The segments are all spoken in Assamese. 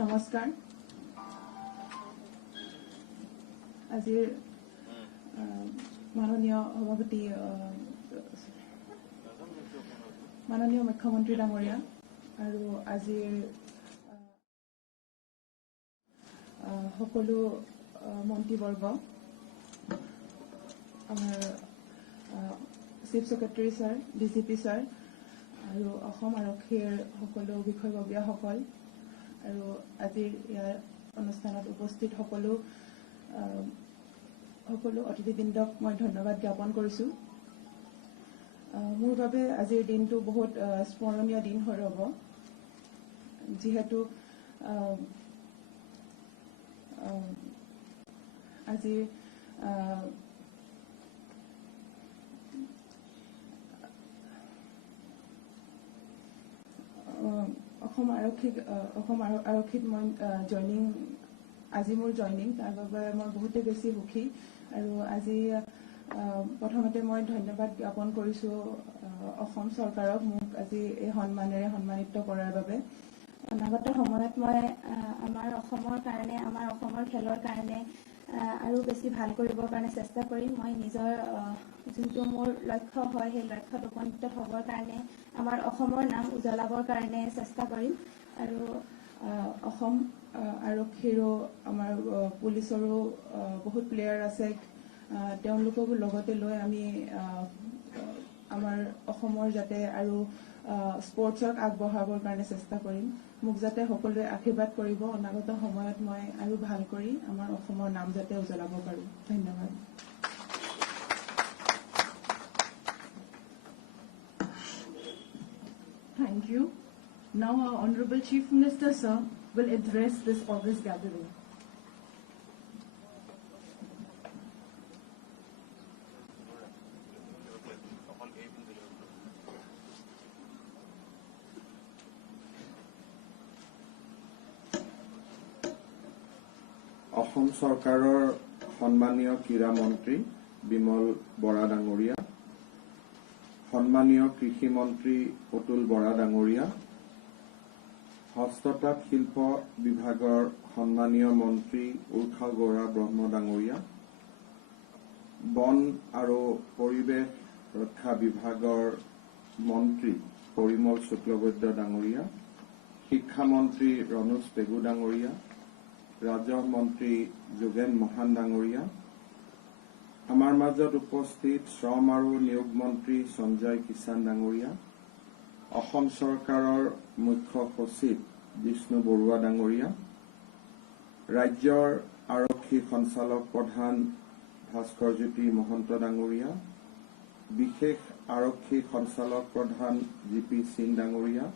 নমস্কাৰ আজিৰ মাননীয় সভাপতি মাননীয় মুখ্যমন্ত্ৰী ডাঙৰীয়া আৰু আজিৰ সকলো মন্ত্ৰীবৰ্গ আমাৰ chief secretary sir DGP sir আৰু অসম আৰক্ষীৰ সকলো বিষয়ববীয়াসকল আৰু আজিৰ ইয়াৰ অনুষ্ঠানত উপস্থিত সকলো অতিথিবৃন্দক মই ধন্যবাদ জ্ঞাপন কৰিছোঁ। মোৰ বাবে আজিৰ দিনটো বহুত স্মৰণীয় দিন হৈ ৰ'ব, যিহেতু আজি অসম আৰক্ষীত মই আজি মোৰ জইনিং, তাৰ বাবে মই বহুতেই বেছি সুখী। আৰু আজি প্ৰথমতে মই ধন্যবাদ জ্ঞাপন কৰিছোঁ অসম চৰকাৰক মোক আজি এই সন্মানেৰে সন্মানিত কৰাৰ বাবে। অনাগত সময়ত মই আমাৰ অসমৰ কাৰণে, আমাৰ অসমৰ খেলৰ কাৰণে আৰু বেছি ভাল কৰিবৰ কাৰণে চেষ্টা কৰিম। মই নিজৰ যোনটো মোৰ লক্ষ্য হয় সেই লক্ষ্যত উপনীত হ'বৰ কাৰণে, আমাৰ অসমৰ নাম উজ্বলাবৰ কাৰণে চেষ্টা কৰিম। আৰু অসম আৰক্ষীৰো আমাৰ পুলিচৰো বহুত প্লেয়াৰ আছে, তেওঁলোককো লগতে লৈ আমি আমাৰ অসমৰ যাতে আৰু স্পৰ্টছক আগবঢ়াবৰ কাৰণে চেষ্টা কৰিম। মোক যাতে সকলোৱে আশীৰ্বাদ কৰিব, অনাগত সময়ত মই আৰু ভাল কৰি আমাৰ অসমৰ নাম যাতে উজ্বলাব পাৰোঁ। ধন্যবাদ। Thank you. Now our Honorable Chief Minister, sir, will address this August gathering. Assam চৰকাৰৰ সন্মানীয় ক্ৰীড়া মন্ত্ৰী বিমল বৰা ডাঙৰীয়া, সন্মানীয় কৃষি মন্ত্ৰী অতুল বৰা ডাঙৰীয়া, হস্ততাঁত শিল্প বিভাগৰ সন্মানীয় মন্ত্ৰী উৰ্খাও গৌৰা ব্ৰহ্ম ডাঙৰীয়া, বন আৰু পৰিৱেশ ৰক্ষা বিভাগৰ মন্ত্ৰী পৰিমল শুক্লবৈদ্য ডাঙৰীয়া, শিক্ষামন্ত্ৰী ৰণোজ পেগু ডাঙৰীয়া, ৰাজহ মন্ত্ৰী যোগেন মহান ডাঙৰীয়া, আমাৰ মাজত উপস্থিত শ্ৰম আৰু নিয়োগ মন্ত্ৰী সঞ্জয় কিষাণ ডাঙৰীয়া, অসম চৰকাৰৰ মুখ্য সচিব বিষ্ণু বৰুৱা ডাঙৰীয়া, ৰাজ্যৰ আৰক্ষী সঞ্চালক প্ৰধান ভাস্কৰজ্যোতি মহন্ত ডাঙৰীয়া, বিশেষ আৰক্ষী সঞ্চালক প্ৰধান জিপি সিং ডাঙৰীয়া,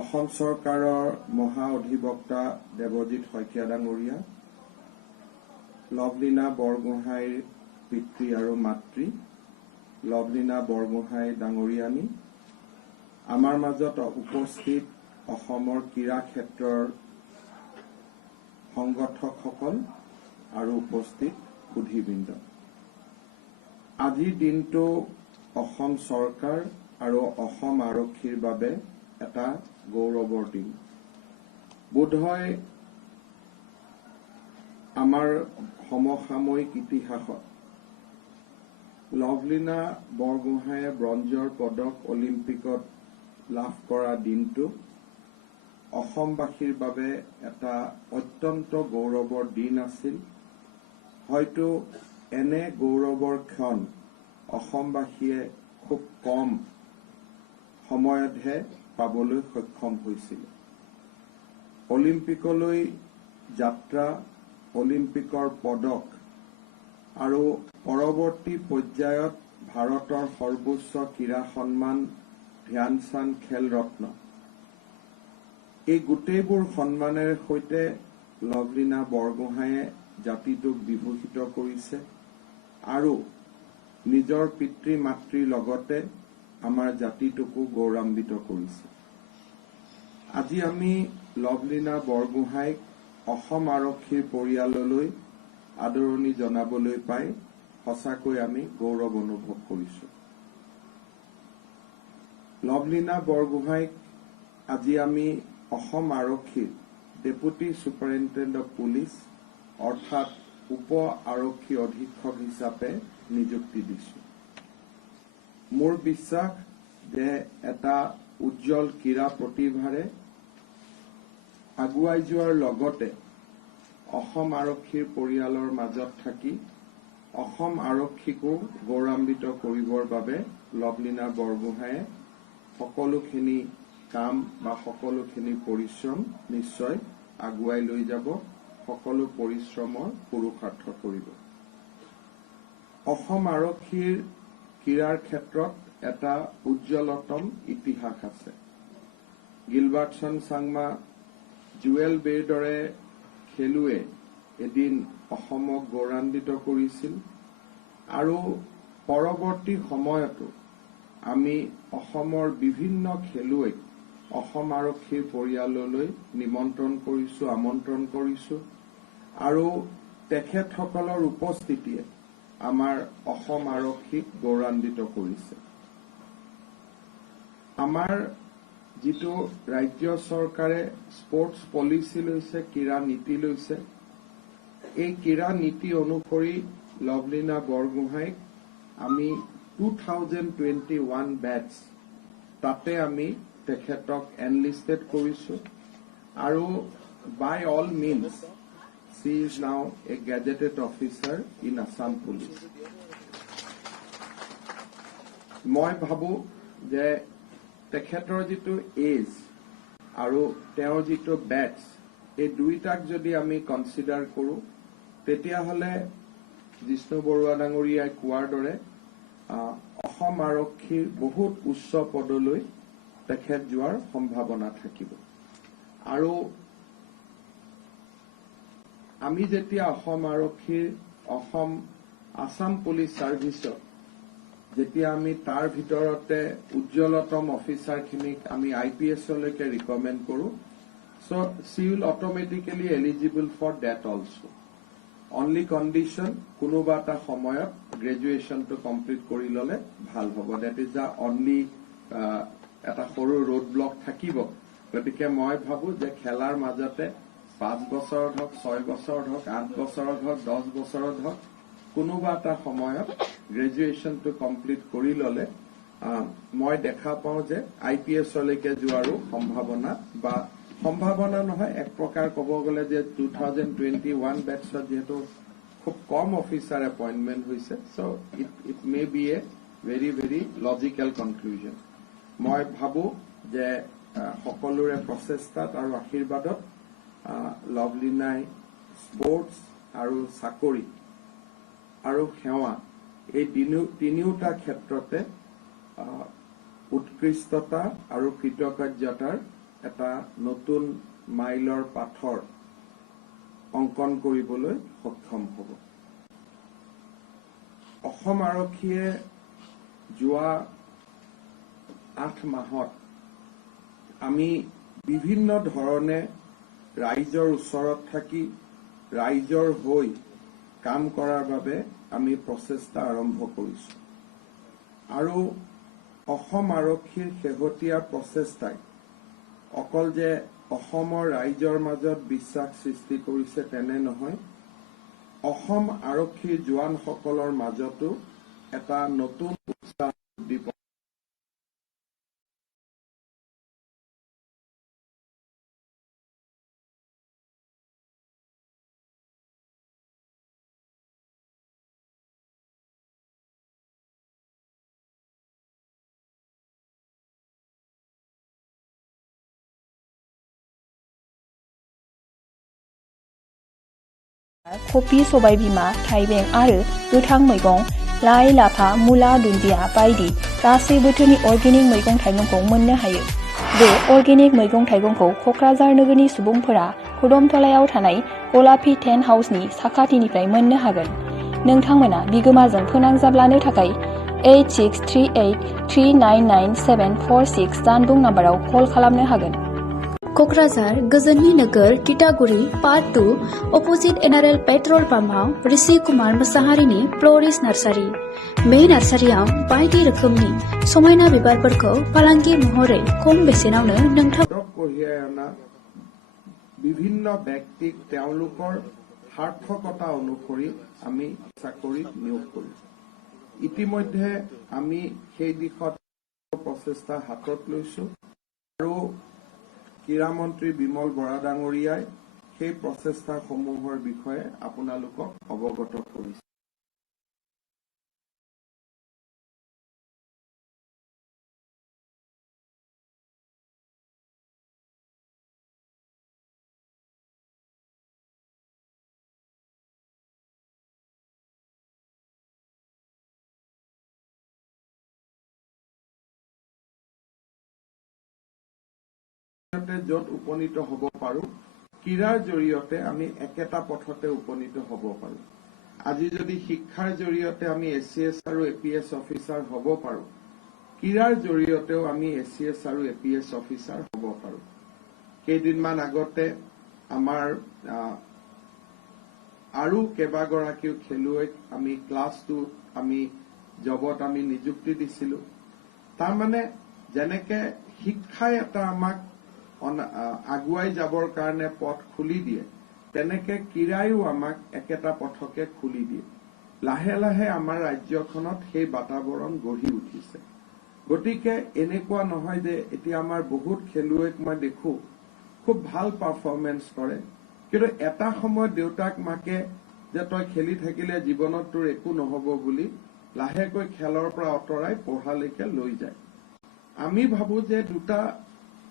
অসম চৰকাৰৰ মহা অধিবক্তা দেৱজিৎ শইকীয়া ডাঙৰীয়া, লভলীনা বৰগোহাঁইৰ পিতৃ আৰু মাতৃ লভলীনা বৰগোহাঁই ডাঙৰীয়ানী, আমাৰ মাজত উপস্থিত অসমৰ ক্ৰীড়া ক্ষেত্ৰৰ সংগঠকসকল আৰু উপস্থিত সুধীবৃন্দ, আজিৰ দিনটো অসম চৰকাৰ আৰু অসম আৰক্ষীৰ বাবে এটা গৌৰৱৰ দিন। বোধহয় আমাৰ সমসাময়িক ইতিহাসত লভলীনা বৰগোহাঁইয়ে ব্ৰঞ্জৰ পদক অলিম্পিকত লাভ কৰা দিনটো অসমবাসীৰ বাবে এটা অত্যন্ত গৌৰৱৰ দিন আছিল। হয়তো এনে গৌৰৱৰ ক্ষণ অসমবাসীয়ে খুব কম সময়তহে পাবলৈ সক্ষম হৈছিল। অলিম্পিকলৈ যাত্ৰা, অলিম্পিকৰ পদক আৰু পৰৱৰ্তী পৰ্যায়ত ভাৰতৰ সৰ্বোচ্চ ক্ৰীড়া সন্মান ধ্যানচান্দ খেল ৰত্ন, এই গোটেইবোৰ সন্মানেৰে সৈতে লভলীনা বৰগোহাঁইয়ে জাতিটোক বিভূষিত কৰিছে আৰু নিজৰ পিতৃ মাতৃৰ লগতে আমাৰ জাতিটোকো গৌৰৱান্বিত কৰিছে। আজি আমি লভলীনা বৰগোহাঁইক অসম আৰক্ষীৰ পৰিয়াললৈ আদৰণি জনাবলৈ পাই সঁচাকৈ আমি গৌৰৱ অনুভৱ কৰিছো। লভলীনা বৰগোহাঁইক আজি আমি অসম আৰক্ষীৰ ডেপুটি সুপাৰিনটেণ্ডেণ্ট অফ পুলিচ অৰ্থাৎ উপ আৰক্ষী অধীক্ষক হিচাপে নিযুক্তি দিছো। মোৰ বিশ্বাস যে এটা উজ্জ্বল ক্ৰীড়া প্ৰতিভাৰে আগুৱাই যোৱাৰ লগতে অসম আৰক্ষীৰ পৰিয়ালৰ মাজত থাকি অসম আৰক্ষীকো গৌৰৱান্বিত কৰিবৰ বাবে লভলীনা বৰগোহাঁয়ে সকলোখিনি কাম বা সকলোখিনি পৰিশ্ৰম নিশ্চয় আগুৱাই লৈ যাব, সকলো পৰিশ্ৰমৰ পুৰুষাৰ্থ কৰিব। অসম আৰক্ষীৰ ক্ৰীড়াৰ ক্ষেত্ৰত এটা উজ্জ্বলতম ইতিহাস আছে। গিলবাৰ্টছন চাংমা, জুৱেল বেৰ দৰে খেলুৱে এদিন অসমক গৌৰৱান্বিত কৰিছিল আৰু পৰৱৰ্তী সময়তো আমি অসমৰ বিভিন্ন খেলুৱৈক অসম আৰক্ষীৰ পৰিয়াললৈ নিমন্ত্ৰণ কৰিছো, আমন্ত্ৰণ কৰিছো আৰু তেখেতসকলৰ উপস্থিতিয়ে আমাৰ অসম আৰক্ষীক গৌৰৱান্বিত কৰিছে। আমাৰ যিটো ৰাজ্য চৰকাৰে স্পৰ্টছ পলিচি লৈছে, ক্ৰীড়া নীতি লৈছে, এই ক্ৰীড়া নীতি অনুসৰি লভলীনা বৰগোহাঁইক আমি 2021 বেটছ তাতে আমি তেখেতক এনলিষ্টেড কৰিছো আৰু by all means she is now a gazetted officer in Assam Police. মই ভাবো যে তেখেতৰ যিটো এজ আৰু তেওঁৰ যিটো বেটছ, এই দুইটাক যদি আমি কনচিডাৰ কৰো তেতিয়াহ'লে জিষ্ণু বৰুৱা ডাঙৰীয়াই কোৱাৰ দৰে অসম আৰক্ষীৰ বহুত উচ্চ পদলৈ তেখেত যোৱাৰ সম্ভাৱনা থাকিব। আৰু আমি যেতিয়া অসম আৰক্ষীৰ আসাম পুলিচ ছাৰ্ভিচত যেতিয়া আমি তাৰ ভিতৰতে উজ্জ্বলতম অফিচাৰখিনিক আমি IPSলৈকে ৰিকমেণ্ড কৰো, so she will automatically eligible for that also. Only condition কোনোবা এটা সময়ত গ্ৰেজুৱেশ্যনটো কমপ্লিট কৰি ললে ভাল হ'ব। That is the only এটা সৰু ৰোড ব্লক থাকিব। গতিকে মই ভাবো যে খেলাৰ মাজতে 5 বছৰত হওক, 6 বছৰত হওক, 8 বছৰত হওক, 10 বছৰত হওক, কোনোবা এটা সময়ত গ্ৰেজুৱেশ্যনটো কমপ্লিট কৰি ললে মই দেখা পাওঁ যে IPSলৈকে যোৱাৰো সম্ভাৱনা নহয়, এক প্ৰকাৰ ক'ব গ'লে যে 2021 বেটছত যিহেতু খুব কম অফিচাৰ এপইণ্টমেণ্ট হৈছে, so' it may be a very very logical conclusion. মই ভাবো যে সকলোৰে প্ৰচেষ্টাত আৰু আশীৰ্বাদত লভলীনাই স্পৰ্টছ আৰু চাকৰি আৰু সেৱা এই তিনিওটা ক্ষেত্ৰতে উৎকৃষ্টতা আৰু কৃতকাৰ্যতাৰ এটা নতুন মাইলৰ পাথৰ অংকন কৰিবলৈ সক্ষম হ'ব। অসম আৰক্ষীয়ে যোৱা 8 মাহত আমি বিভিন্ন ধৰণে ৰাইজৰ ওচৰত থাকি ৰাইজৰ হৈ কাম কৰাৰ বাবে আমি প্ৰচেষ্টা আৰম্ভ কৰিছো আৰু অসম আৰক্ষীৰ শেহতীয়া প্ৰচেষ্টাই অকল যে অসমৰ ৰাইজৰ মাজত বিশ্বাস সৃষ্টি কৰিছে তেনে নহয়, অসম আৰক্ষীৰ জোৱানসকলৰ মাজতো এটা নতুন উৎসাহ উদ্দীপনা कफि, सबाय बिमा, थाइबें आरो गोथां मैगं, लाइ, लाफा, मुला, दुन्दिया बायदि गासै बोथोरनि अर्गेनिक मैगं थाइगंखौ मोननो हायो। बे अर्गेनिक मैगं थाइगंखौ क'क्राझार नोगोरनि सुबुंफोरा खुदमतलायाव थानाय गलापी टेन्ट हाउसनि साखाथिनिफ्राय मोननो हागोन। नोंथांमोना बिगोमाजों फोनांजाबलानो थाखाय 8638399746 जानबुं नाम्बाराव कल खालामनो हागोन। क'क्राझार गोजोननि नोगोर तितागुरि part 2 opposite NRL petrol पाम्पआव Rishi Kumar मुसाहारिनि flourished nursery. बे नार्सारियाव बायदि रोखोमनि समायना बिबारफोरखौ फालांगि महरै खम बेसेनावनो नोंथां कঢ়িয়াই অনা বিভিন্ন ব্যক্তিক তেওঁলোকৰ সাৰ্থকতা অনুসৰি আমি চাকৰিত নিয়োগ কৰোঁ। ইতিমধ্যে আমি সেই দিশত প্ৰচেষ্টা হাতত লৈছো আৰু ক্ৰীড়া মন্ত্ৰী বিমল বৰা ডাঙৰীয়াই সেই প্ৰচেষ্টাসমূহৰ বিষয়ে আপোনালোকক অৱগত কৰিছে। য'ত উপনীত হ'ব পাৰোঁ, ক্ৰীড়াৰ জৰিয়তে আমি একেটা পথতে উপনীত হ'ব পাৰোঁ। আজি যদি শিক্ষাৰ জৰিয়তে আমি ACS আৰু APS অফিচাৰ হ'ব পাৰোঁ, ক্ৰীড়াৰ জৰিয়তেও আমি ACS আৰু APS অফিচাৰ হ'ব পাৰোঁ। কেইদিনমান আগতে আমাৰ আৰু কেইবাগৰাকীও খেলুৱৈক আমি ক্লাছ 2 আমি জবত আমি নিযুক্তি দিছিলোঁ। তাৰমানে যেনেকে শিক্ষাই এটা আমাক আগুৱাই যাবৰ কাৰণে পথ খুলি দিয়ে, তেনেকে ক্ৰীড়াইও আমাক একেটা পথকে খুলি দিয়ে। লাহে লাহে আমাৰ ৰাজ্যখনত সেই বাতাবৰণ গঢ়ি উঠিছে। গতিকে এনেকুৱা নহয় যে এতিয়া আমাৰ বহুত খেলুৱৈক মই দেখো খুব ভাল পাৰফৰ্মেন্স কৰে, কিন্তু এটা সময়ত দেউতাক মাকে যে তই খেলি থাকিলে জীৱনত তোৰ একো নহব বুলি লাহেকৈ খেলৰ পৰা আঁতৰাই পঢ়ালৈকে লৈ যায়। আমি ভাবো যে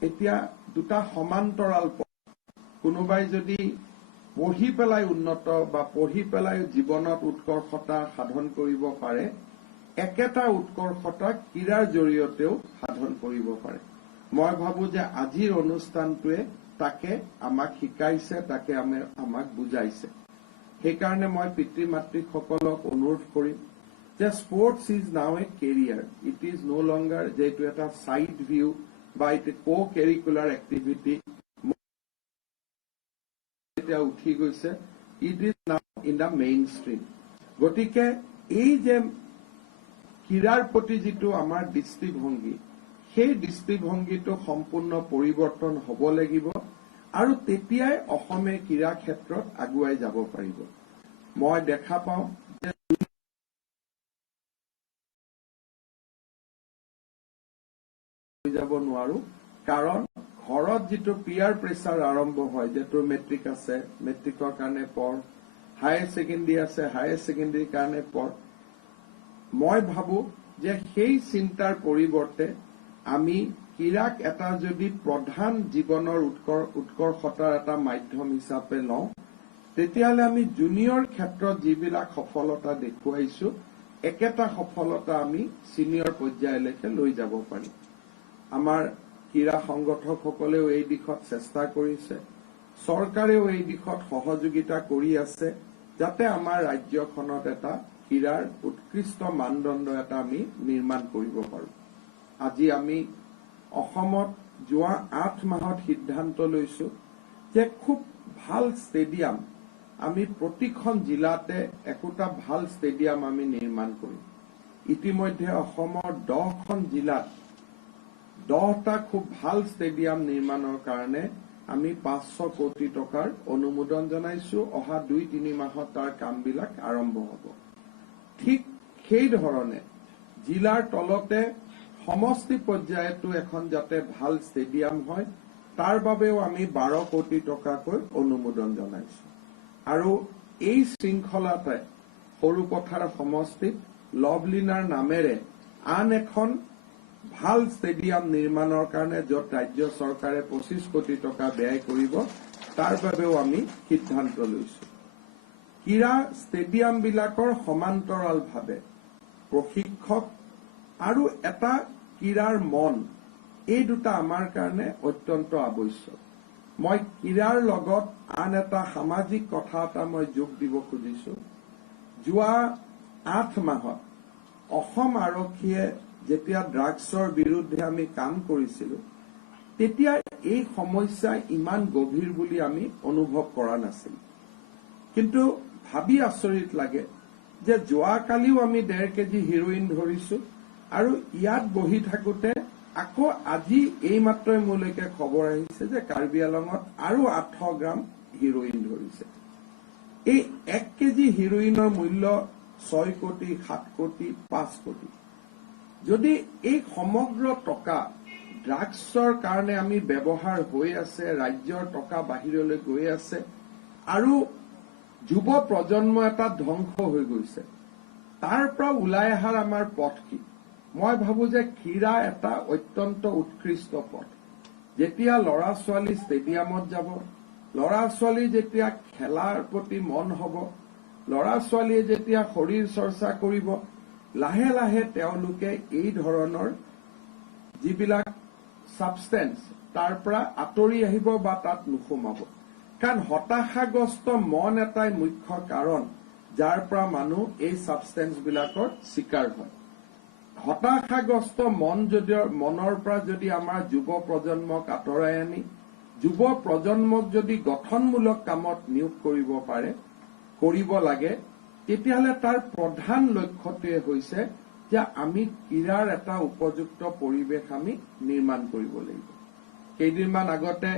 এতিয়া দুটা সমান্তৰাল পথ। কোনোবাই যদি পঢ়ি পেলাই উন্নত বা পঢ়ি পেলাই জীৱনত উৎকৰ্ষতা সাধন কৰিব পাৰে, একেটা উৎকৰ্ষতা ক্ৰীড়াৰ জৰিয়তেও সাধন কৰিব পাৰে। মই ভাবো যে আজিৰ অনুষ্ঠানটোৱে তাকে আমাক শিকাইছে, তাকে আমাক বুজাইছে। সেইকাৰণে মই পিতৃ মাতৃসকলক অনুৰোধ কৰিম যে sports is now a career. It is no' longer যে এইটো এটা চাইড ভিউ বা এইটো কো-কেৰিকুলাৰ এক্টিভিটি এতিয়া উঠি গৈছে। It is now in the main stream. গতিকে এই যে ক্ৰীড়াৰ প্ৰতি যিটো আমাৰ দৃষ্টিভংগী, সেই দৃষ্টিভংগীটো সম্পূৰ্ণ পৰিৱৰ্তন হ'ব লাগিব আৰু তেতিয়াই অসমে ক্ৰীড়া ক্ষেত্ৰত আগুৱাই যাব পাৰিব। মই দেখা পাওঁ যে যাব নোৱাৰো, কাৰণ ঘৰত যিটো পিয়াৰ প্ৰেছাৰ আৰম্ভ হয় যে তোৰ মেট্ৰিক আছে, মেট্ৰিকৰ কাৰণে পঢ়, হায়াৰ ছেকেণ্ডেৰী আছে, হায়াৰ ছেকেণ্ডেৰীৰ কাৰণে পঢ়। মই ভাবো যে সেই চিন্তাৰ পৰিৱৰ্তে আমি ক্ৰীড়াক এটা যদি প্ৰধান জীৱনৰ উৎকৰ্ষতাৰ এটা মাধ্যম হিচাপে লওঁ, তেতিয়াহ'লে আমি জুনিয়ৰ ক্ষেত্ৰত যিবিলাক সফলতা দেখুৱাইছো, একেটা সফলতা আমি ছিনিয়ৰ পৰ্যায়লৈকে লৈ যাব পাৰিম। আমাৰ ক্ৰীড়া সংগঠকসকলেও এই দিশত চেষ্টা কৰিছে, চৰকাৰেও এই দিশত সহযোগিতা কৰি আছে, যাতে আমাৰ ৰাজ্যখনত এটা ক্ৰীড়াৰ উৎকৃষ্ট মানদণ্ড এটা আমি নিৰ্মাণ কৰিব পাৰোঁ। আজি আমি অসমত যোৱা 8 মাহত সিদ্ধান্ত লৈছো যে খুব ভাল ষ্টেডিয়াম আমি প্ৰতিখন জিলাতে একোটা ভাল ষ্টেডিয়াম আমি নিৰ্মাণ কৰিম। ইতিমধ্যে অসমৰ 10খন জিলাত 10টা খুব ভাল ষ্টেডিয়াম নিৰ্মাণৰ কাৰণে আমি 500 কোটি টকাৰ অনুমোদন জনাইছো। অহা 2-3 মাহত তাৰ কামবিলাক আৰম্ভ হ'ব। ঠিক সেই ধৰণে জিলাৰ তলতে সমষ্টি পৰ্যায়তো এখন যাতে ভাল ষ্টেডিয়াম হয়, তাৰ বাবেও আমি 12 কোটি টকাকৈ অনুমোদন জনাইছো। আৰু এই শৃংখলাতে সৰুপথাৰ সমষ্টিত লভলিনাৰ নামেৰে আন এখন ভাল ষ্টেডিয়াম নিৰ্মাণৰ কাৰণে য'ত ৰাজ্য চৰকাৰে 25 কোটি টকা ব্যয় কৰিব, তাৰ বাবেও আমি সিদ্ধান্ত লৈছো। ক্ৰীড়া ষ্টেডিয়ামবিলাকৰ সমান্তৰালভাৱে প্ৰশিক্ষক আৰু এটা ক্ৰীড়াৰ মন, এই দুটা আমাৰ কাৰণে অত্যন্ত আৱশ্যক। মই ক্ৰীড়াৰ লগত আন এটা সামাজিক কথা এটা মই যোগ দিব খুজিছো। যোৱা 8 মাহত অসম আৰক্ষীয়ে যেতিয়া ড্ৰাগছৰ বিৰুদ্ধে আমি কাম কৰিছিলো, তেতিয়া এই সমস্যা ইমান গভীৰ বুলি আমি অনুভৱ কৰা নাছিলো। কিন্তু ভাবি আচৰিত লাগে যে যোৱাকালিও আমি 1.5 কেজি হিৰোইন ধৰিছো আৰু ইয়াত বহি থাকোতে আকৌ আজি এইমাত্ৰই মোলৈকে খবৰ আহিছে যে কাৰ্বি আলঙত আৰু 8 গ্ৰাম হিৰোইন ধৰিছে। এই 1 কেজি হিৰোইনৰ মূল্য 6 কোটি, 7 কোটি, 5 কোটি। যদি এই সমগ্ৰ টকা ড্ৰাগছৰ কাৰণে আমি ব্যৱহাৰ হৈ আছে, ৰাজ্যৰ টকা বাহিৰলৈ গৈ আছে আৰু যুৱ প্ৰজন্ম এটা ধ্বংস হৈ গৈছে, তাৰ পৰা ওলাই অহাৰ আমাৰ পথ কি? মই ভাবো যে ক্ৰীড়া এটা অত্যন্ত উৎকৃষ্ট পথ। যেতিয়া ল'ৰা ছোৱালী ষ্টেডিয়ামত যাব, ল'ৰা ছোৱালী যেতিয়া খেলাৰ প্ৰতি মন হ'ব, ল'ৰা ছোৱালীয়ে যেতিয়া শৰীৰ চৰ্চা কৰিব, লাহে লাহে তেওঁলোকে এই ধৰণৰ যিবিলাক ছাবষ্টেন্স তাৰ পৰা আঁতৰি আহিব বা তাত নোসোমাব। কাৰণ হতাশাগ্ৰস্ত মন এটাই মুখ্য কাৰণ যাৰ পৰা মানুহ এই ছাবষ্টেন্স বিলাকৰ চিকাৰ হয়। হতাশাগ্ৰস্ত মনৰ পৰা যদি আমাৰ যুৱ প্ৰজন্মক আঁতৰাই আনি যুৱ প্ৰজন্মক যদি গঠনমূলক কামত নিয়োগ কৰিব লাগে, তেতিয়াহ'লে তাৰ প্ৰধান লক্ষ্যটোৱে হৈছে যে আমি ক্ৰীড়াৰ এটা উপযুক্ত পৰিৱেশ আমি নিৰ্মাণ কৰিব লাগিব। কেইদিনমান আগতে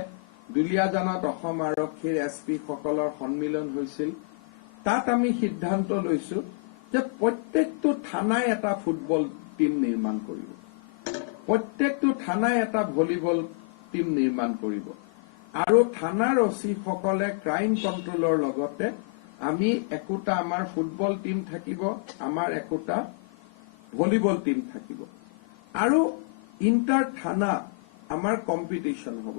দুলীয়াজানত অসম আৰক্ষীৰ SP সকলৰ সন্মিলন হৈছিল। তাত আমি সিদ্ধান্ত লৈছো যে প্ৰত্যেকটো থানাই এটা ফুটবল টিম নিৰ্মাণ কৰিব, প্ৰত্যেকটো থানাই এটা ভলীবল টিম নিৰ্মাণ কৰিব আৰু থানাৰ OC সকলে ক্ৰাইম কণ্ট্ৰলৰ লগতে আমি একোটা আমাৰ ফুটবল টিম থাকিব, আমাৰ একোটা ভলীবল টিম থাকিব আৰু ইণ্টাৰ থানা আমাৰ কম্পিটিশ্যন হ'ব,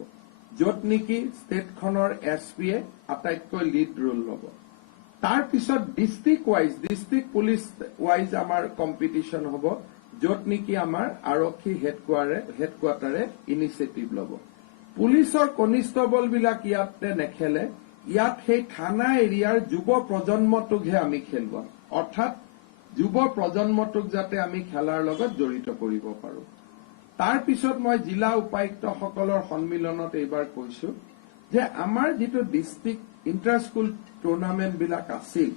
য'ত নেকি ষ্টেটখনৰ SPয়ে আটাইতকৈ লিড ৰোল ল'ব। তাৰ পিছত ডিষ্ট্ৰিক্ট পুলিচ ৱাইজ আমাৰ কম্পিটিশ্যন হ'ব, য'ত নেকি আমাৰ আৰক্ষী হেডকোৱাৰ্টাৰে ইনিচিয়েটিভ ল'ব। পুলিচৰ কনিষ্টবল বিলাক ইয়াতে নেখেলে, ইয়াত সেই থানা এৰিয়াৰ যুৱ প্ৰজন্মটোকহে আমি খেলুৱাম, অৰ্থাৎ যুৱ প্ৰজন্মটোক যাতে আমি খেলাৰ লগত জড়িত কৰিব পাৰো। তাৰ পিছত মই জিলা উপায়ুক্তসকলৰ সন্মিলনত এইবাৰ কৈছো যে আমাৰ যিটো ডিষ্ট্ৰিক্ট ইণ্টাৰ স্কুল টুৰ্ণামেণ্ট বিলাক আছিল,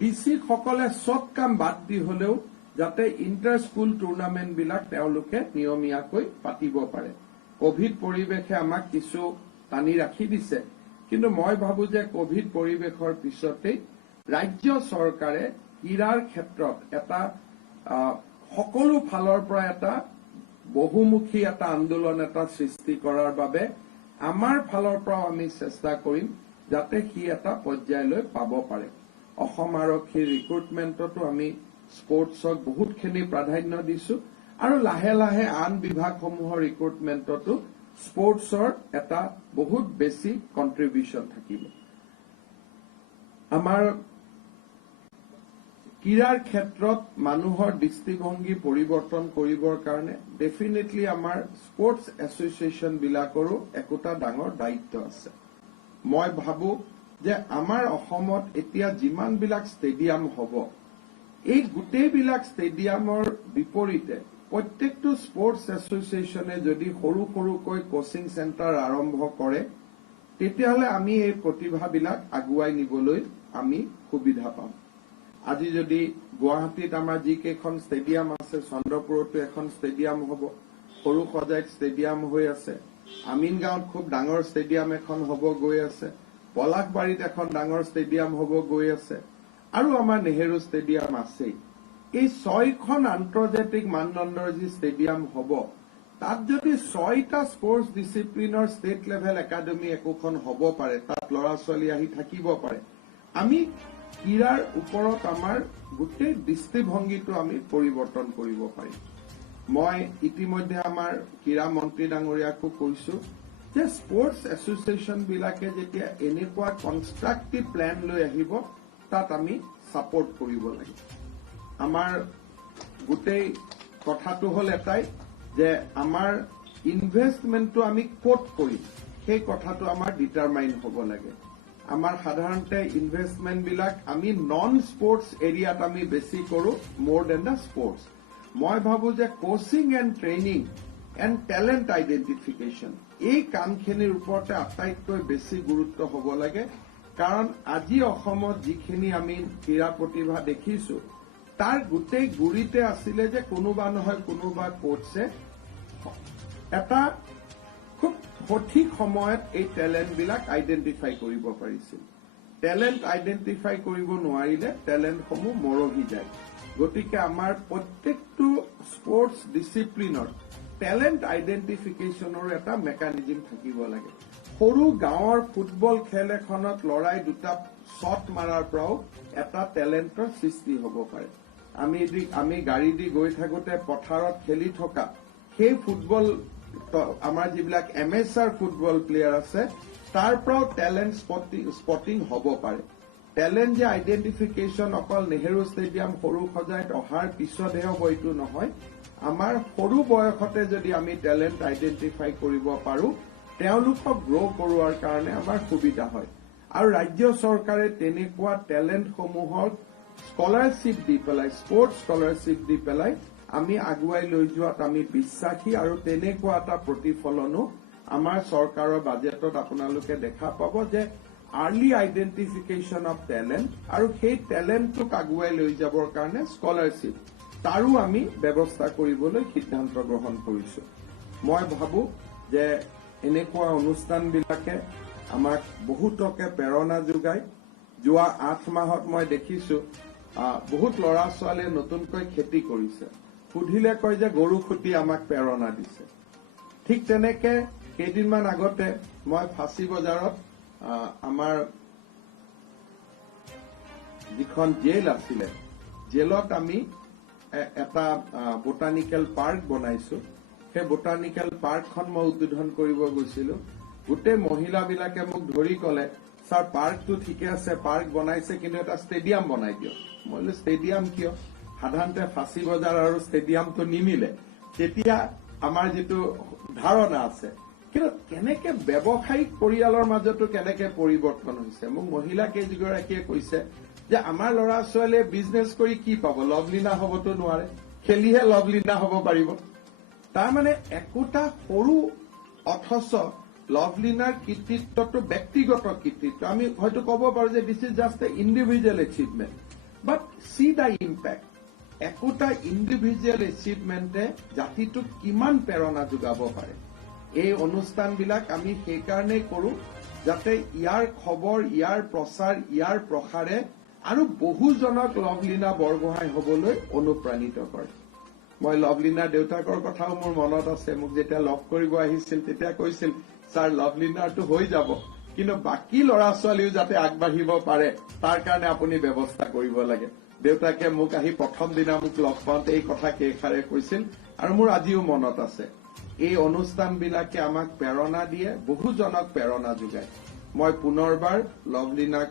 DC সকলে চব কাম বাদ দি হলেও যাতে ইণ্টাৰ স্কুল টুৰ্ণামেণ্ট বিলাক তেওঁলোকে নিয়মীয়াকৈ পাতিব পাৰে। কোভিড পৰিৱেশে আমাক কিছু টানি ৰাখি দিছে, কিন্তু মই ভাবো যে কোভিড পৰিৱেশৰ পিছতেই ৰাজ্য চৰকাৰে ক্ৰীড়াৰ ক্ষেত্ৰত এটা সকলো ফালৰ পৰা এটা বহুমুখী এটা আন্দোলন এটা সৃষ্টি কৰাৰ বাবে আমাৰ ফালৰ পৰাও আমি চেষ্টা কৰিম যাতে সি এটা পৰ্যায়লৈ পাব পাৰে। অসম আৰক্ষীৰ ৰিক্ৰুটমেণ্টতো আমি স্পৰ্টছক বহুতখিনি প্ৰাধান্য দিছো আৰু লাহে লাহে আন বিভাগসমূহৰ ৰিক্ৰুটমেণ্টতো স্পৰ্টছৰ এটা বহুত বেছি কণ্ট্ৰিবিউশ্যন থাকিব। আমাৰ ক্ৰীড়াৰ ক্ষেত্ৰত মানুহৰ দৃষ্টিভংগী পৰিৱৰ্তন কৰিবৰ কাৰণে ডেফিনেটলি আমাৰ স্পৰ্টছ এছ'চিয়েশ্যন বিলাকৰো একোটা ডাঙৰ দায়িত্ব আছে। মই ভাবো যে আমাৰ অসমত এতিয়া যিমানবিলাক ষ্টেডিয়াম হ'ব, এই গোটেইবিলাক ষ্টেডিয়ামৰ বিপৰীতে প্ৰত্যেকটো স্পৰ্টছ এছ'চিয়েশ্যনে যদি সৰু সৰুকৈ কোচিং চেণ্টাৰ আৰম্ভ কৰে, তেতিয়াহ'লে আমি এই প্ৰতিভাবিলাক আগুৱাই নিবলৈ আমি সুবিধা পাম। আজি যদি গুৱাহাটীত আমাৰ যিকেইখন ষ্টেডিয়াম আছে, চন্দ্ৰপুৰতো এখন ষ্টেডিয়াম হ'ব, সৰু সজাইত ষ্টেডিয়াম হৈ আছে, আমিনগাঁৱত খুব ডাঙৰ ষ্টেডিয়াম এখন হ'ব গৈ আছে, পলাশবাৰীত এখন ডাঙৰ ষ্টেডিয়াম হ'ব গৈ আছে আৰু আমাৰ নেহেৰু ষ্টেডিয়াম আছেই। এই 6খন আন্তৰ্জাতিক মানদণ্ডৰ যি ষ্টেডিয়াম হ'ব, তাত যদি 6টা স্পৰ্টছ ডিচিপ্লিনৰ ষ্টেট লেভেল একাডেমী একোখন হ'ব পাৰে, তাত ল'ৰা ছোৱালী আহি থাকিব পাৰে, আমি ক্ৰীড়াৰ ওপৰত আমাৰ গোটেই দৃষ্টিভংগীটো আমি পৰিৱৰ্তন কৰিব পাৰিম। মই ইতিমধ্যে আমাৰ ক্ৰীড়া মন্ত্ৰী ডাঙৰীয়াকো কৈছো যে স্পৰ্টছ এছ'চিয়েশ্যন বিলাকে যেতিয়া এনেকুৱা কনষ্ট্ৰাকটিভ প্লেন লৈ আহিব, তাত আমি ছাপোৰ্ট কৰিব লাগিব। আমাৰ গোটেই কথাটো হ'ল এটাই যে আমাৰ ইনভেষ্টমেণ্টটো আমি ক'ত কৰিম, সেই কথাটো আমাৰ ডিটাৰমাইন হ'ব লাগে। আমাৰ সাধাৰণতে ইনভেষ্টমেণ্ট বিলাক আমি নন স্পৰ্টছ এৰিয়াত আমি বেছি কৰো মোৰ দেন দ্য স্পৰ্টছ। মই ভাবো যে coaching and training and talent identification এই কামখিনিৰ ওপৰতে আটাইতকৈ বেছি গুৰুত্ব হ'ব লাগে। কাৰণ আজি অসমত যিখিনি আমি ক্ৰীড়া প্ৰতিভা দেখিছো, তাৰ গোটেই গুৰিতে আছিলে যে কোনোবা নহয় কোনোবা কোচে এটা খুব সঠিক সময়ত এই টেলেণ্টবিলাক আইডেণ্টিফাই কৰিব পাৰিছিল। টেলেণ্ট আইডেণ্টিফাই কৰিব নোৱাৰিলে টেলেণ্টসমূহ মৰহি যায়। গতিকে আমাৰ প্ৰত্যেকটো স্পৰ্টছ ডিচিপ্লিনৰ টেলেণ্ট আইডেণ্টিফিকেশ্যনৰ এটা মেকানিজম থাকিব লাগে। সৰু গাঁৱৰ ফুটবল খেল এখনত লৰাই দুটা শ্বট মাৰাৰ পৰাও এটা টেলেণ্টৰ সৃষ্টি হ'ব পাৰে। আমি গাড়ী দি গৈ থাকোতে পথাৰত খেলি থকা সেই ফুটবল আমাৰ যিবিলাক এমেচাৰ ফুটবল প্লেয়াৰ আছে তাৰ পৰাও টেলেণ্ট স্পটিং হ'ব পাৰে। টেলেণ্ট যে আইডেণ্টিফিকেশ্যন অকল নেহেৰু ষ্টেডিয়াম সৰু সজাইত অহাৰ পিছতহে হ'ব এইটো নহয়। আমাৰ সৰু বয়সতে যদি আমি টেলেণ্ট আইডেণ্টিফাই কৰিব পাৰো তেওঁলোকক গ্ৰ' কৰোৱাৰ কাৰণে আমাৰ সুবিধা হয়। আৰু ৰাজ্য চৰকাৰে তেনেকুৱা টেলেণ্টসমূহক স্কলাৰশ্বিপ দি পেলাই স্পৰ্টছ স্কলাৰশ্বিপ দি পেলাই আমি আগুৱাই লৈ যোৱাত আমি বিশ্বাসী আৰু তেনেকুৱা এটা প্ৰতিফলনো আমাৰ চৰকাৰৰ বাজেটত আপোনালোকে দেখা পাব যে আৰ্লি আইডেণ্টিফিকেশ্যন অফ টেলেণ্ট আৰু সেই টেলেণ্টটোক আগুৱাই লৈ যাবৰ কাৰণে স্কলাৰশ্বিপ তাৰো আমি ব্যৱস্থা কৰিবলৈ সিদ্ধান্ত গ্ৰহণ কৰিছো। মই ভাবো যে এনেকুৱা অনুষ্ঠানবিলাকে আমাক বহুতকে প্ৰেৰণা যোগায়। যোৱা 8 মাহত মই দেখিছো বহুত ল'ৰা ছোৱালীয়ে নতুনকৈ খেতি কৰিছে। সুধিলে কয় যে গৰু খুটি আমাক প্ৰেৰণা দিছে। ঠিক তেনেকে কেইদিনমান আগতে মই ফাঁচী বজাৰত আমাৰ যিখন জেল আছিলে জেলত আমি এটা বোটানিকেল পাৰ্ক বনাইছো। সেই বোটানিকেল পাৰ্কখন মই উদ্বোধন কৰিব গৈছিলো। গোটেই মহিলাবিলাকে মোক ধৰি কলে, ছাৰ পাৰ্কটো ঠিকে আছে, পাৰ্ক বনাইছে, কিন্তু এটা ষ্টেডিয়াম বনাই দিয়ক। মই বোলো ষ্টেডিয়াম কিয়? সাধাৰণতে ফাঁচী বজাৰ আৰু ষ্টেডিয়ামটো নিমিলে। তেতিয়া আমাৰ যিটো ধাৰণা আছে, কিন্তু কেনেকে ব্যৱসায়িক পৰিয়ালৰ মাজতো কেনেকে পৰিৱৰ্তন হৈছে। মোক মহিলা কেইগৰাকীয়ে কৈছে যে আমাৰ ল'ৰা ছোৱালীয়ে বিজনেছ কৰি কি পাব, লভলীনা হবতো নোৱাৰে, খেলিহে লভলীনা হব পাৰিব। তাৰমানে একোটা সৰু অথচ লভলীনাৰ কৃতিত্বটো ব্যক্তিগত কৃতিত্ব। আমি হয়তো ক'ব পাৰো যে this is just A individual achievement, but C the impact. একোটা ইণ্ডিভিজুৱেল এচিভমেণ্টে জাতিটোক কিমান প্ৰেৰণা যোগাব পাৰে। এই অনুষ্ঠানবিলাক আমি সেইকাৰণেই কৰো যাতে ইয়াৰ খবৰ, ইয়াৰ প্ৰচাৰ, ইয়াৰ প্ৰসাৰে আৰু বহুজনক লভলীনা বৰগোহাঁই হবলৈ অনুপ্ৰাণিত কৰে। মই লভলীনাৰ দেউতাকৰ কথাও মোৰ মনত আছে। মোক যেতিয়া লগ কৰিব আহিছিল তেতিয়া কৈছিল, ছাৰ লভলীনাৰটো হৈ যাব, কিন্তু বাকী ল'ৰা ছোৱালীও যাতে আগবাঢ়িব পাৰে তাৰ কাৰণে আপুনি ব্যৱস্থা কৰিব লাগে। দেউতাকে মোক আহি প্ৰথম দিনা মোক লগ পাওঁতে এই কথা কেইষাৰে কৈছিল আৰু মোৰ আজিও মনত আছে। এই অনুষ্ঠানবিলাকে আমাক প্ৰেৰণা দিয়ে, বহুজনক প্ৰেৰণা যোগায়। মই পুনৰবাৰ লভলীনাক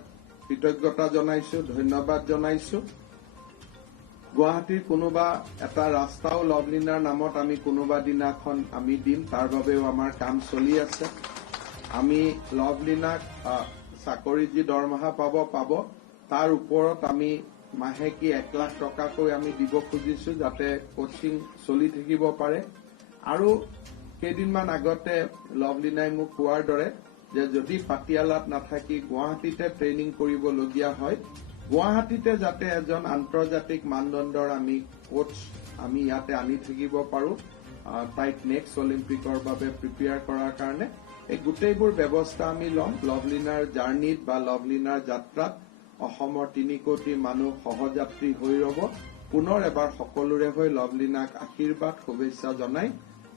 কৃতজ্ঞতা জনাইছো, ধন্যবাদ জনাইছো। গুৱাহাটীৰ কোনোবা এটা ৰাস্তাও লভলীনাৰ নামত আমি কোনোবা দিনাখন আমি দিম, তাৰ বাবেও আমাৰ কাম চলি আছে। আমি লভলীনাক চাকৰি যি দৰমহা পাব, তাৰ ওপৰত আমি মাহেকী 1 লাখ টকাকৈ আমি দিব খুজিছো যাতে কোচিং চলি থাকিব পাৰে। আৰু কেইদিনমান আগতে লভলীনাই মোক কোৱাৰ দৰে যে যদি পাটিয়ালাত নাথাকি গুৱাহাটীতে ট্ৰেইনিং কৰিবলগীয়া হয়, গুৱাহাটীতে যাতে এজন আন্তৰ্জাতিক মানদণ্ডৰ আমি কোচ আমি ইয়াতে আনি থাকিব পাৰো, তাইক নেক্সট অলিম্পিকৰ বাবে প্ৰিপেয়াৰ কৰাৰ কাৰণে। এই গোটেইবোৰ ব্যৱস্থা আমি ল'ম। লভলীনাৰ জাৰ্ণিত বা লভলীনাৰ যাত্ৰাত অসমৰ 3 কোটি মানুহ সহযাত্ৰী হৈ ৰব। পুনৰ এবাৰ সকলোৰে হৈ লভলীনাক আশীৰ্বাদ, শুভেচ্ছা জনাই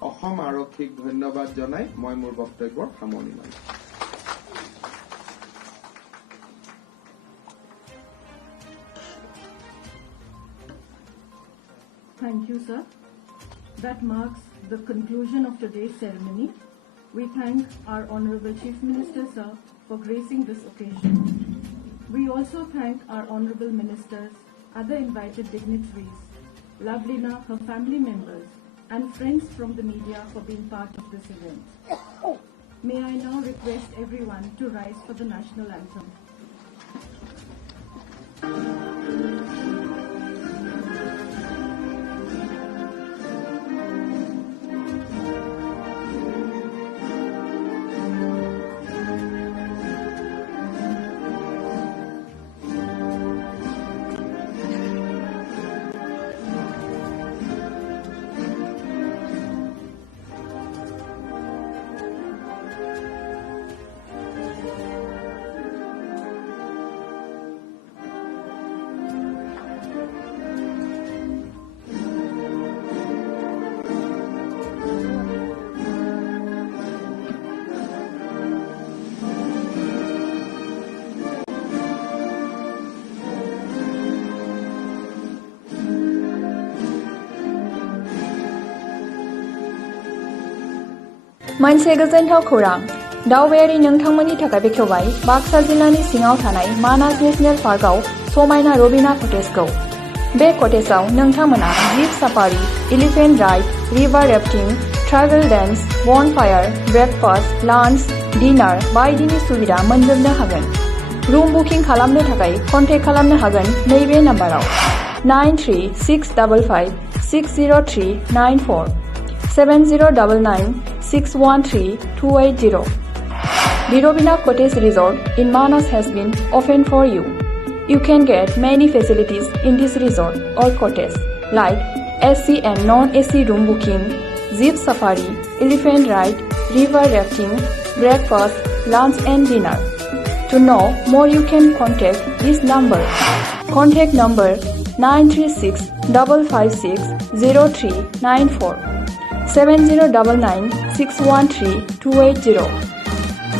অসম আৰক্ষীক ধন্যবাদ জনাই মই মোৰ বক্তব্যৰ সামৰণি মাৰিছো। Thank you, sir. That marks the conclusion of today's ceremony. We thank our Honorable Chief Minister, sir, for gracing this occasion. We also thank our Honorable Ministers, other invited dignitaries, Lovelina, her family members, and friends from the media for being part of this event. May I now request everyone to rise for the national anthem. मोनसे गोजोनथाव खौरां दावबायारि नोंथांमोननि थाखाय बेखेवबाय बाक्सा जिल्लानि सिङाव थानाय मानास नेशनेल पार्कआव समायना रबिना कटेजखौ। बे कटेजआव नोंथांमोना jeep safari, elephant ride, river rafting, tribal dance, bonfire, breakfast, lunch, dinner बायदिनि सुबिदा मोनजोबनो हागोन। रुम बुकिं खालामनो थाखाय कन्टेक्ट खालामनो हागोन नैबे नाम्बाराव 9365060394 7099613280. The Robina Cottage Resort in Manas has been opened for you. You can get many facilities in this resort or cottage like AC and non-AC room booking, jeep safari, elephant ride, river rafting, breakfast, lunch and dinner. To know more you can contact this number. Contact number 936-556-0394 7099613280.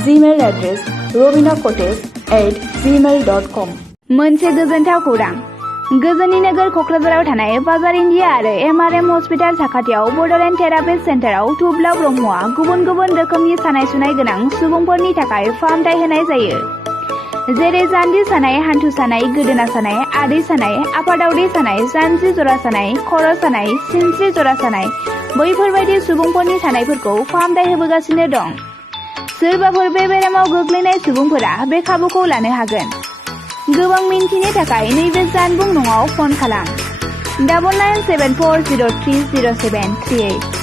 Gmail address robinacottage@gmail.com. मोनसे गोजोनथाव खौरां गोजोननि नोगोर क'क्राझाराव थानाय बाजार इन्डिया आरो MRM हस्पिटाल साखाथियाव बड'लेण्ड थेरापिस्ट सेन्टाराव थुब्ला ब्रह्मआ गुबुन गुबुन रोखोमनि सानाय सुनाय गोनां सुबुंफोरनि थाखाय फाहामथाय होनाय जायो। जेरै जान्जि सानाय, हान्थु सानाय, गोदोना सानाय, आदै सानाय, आफादावदै सानाय, जानजि जरा सानाय, खर' सानाय, सिनस्रि जरा सानाय बैफोरबायदि सुबुंफोरनि सानायफोरखौ फाहामथाय होबोगासिनो दं। सोरबाफोर बे बेरामाव गोग्लैनाय सुबुंफोरा बे खाबुखौ लानो हागोन। गोबां मिन्थिनो थाखाय नैबे जानबुं नङाव फन खालाम 9974030738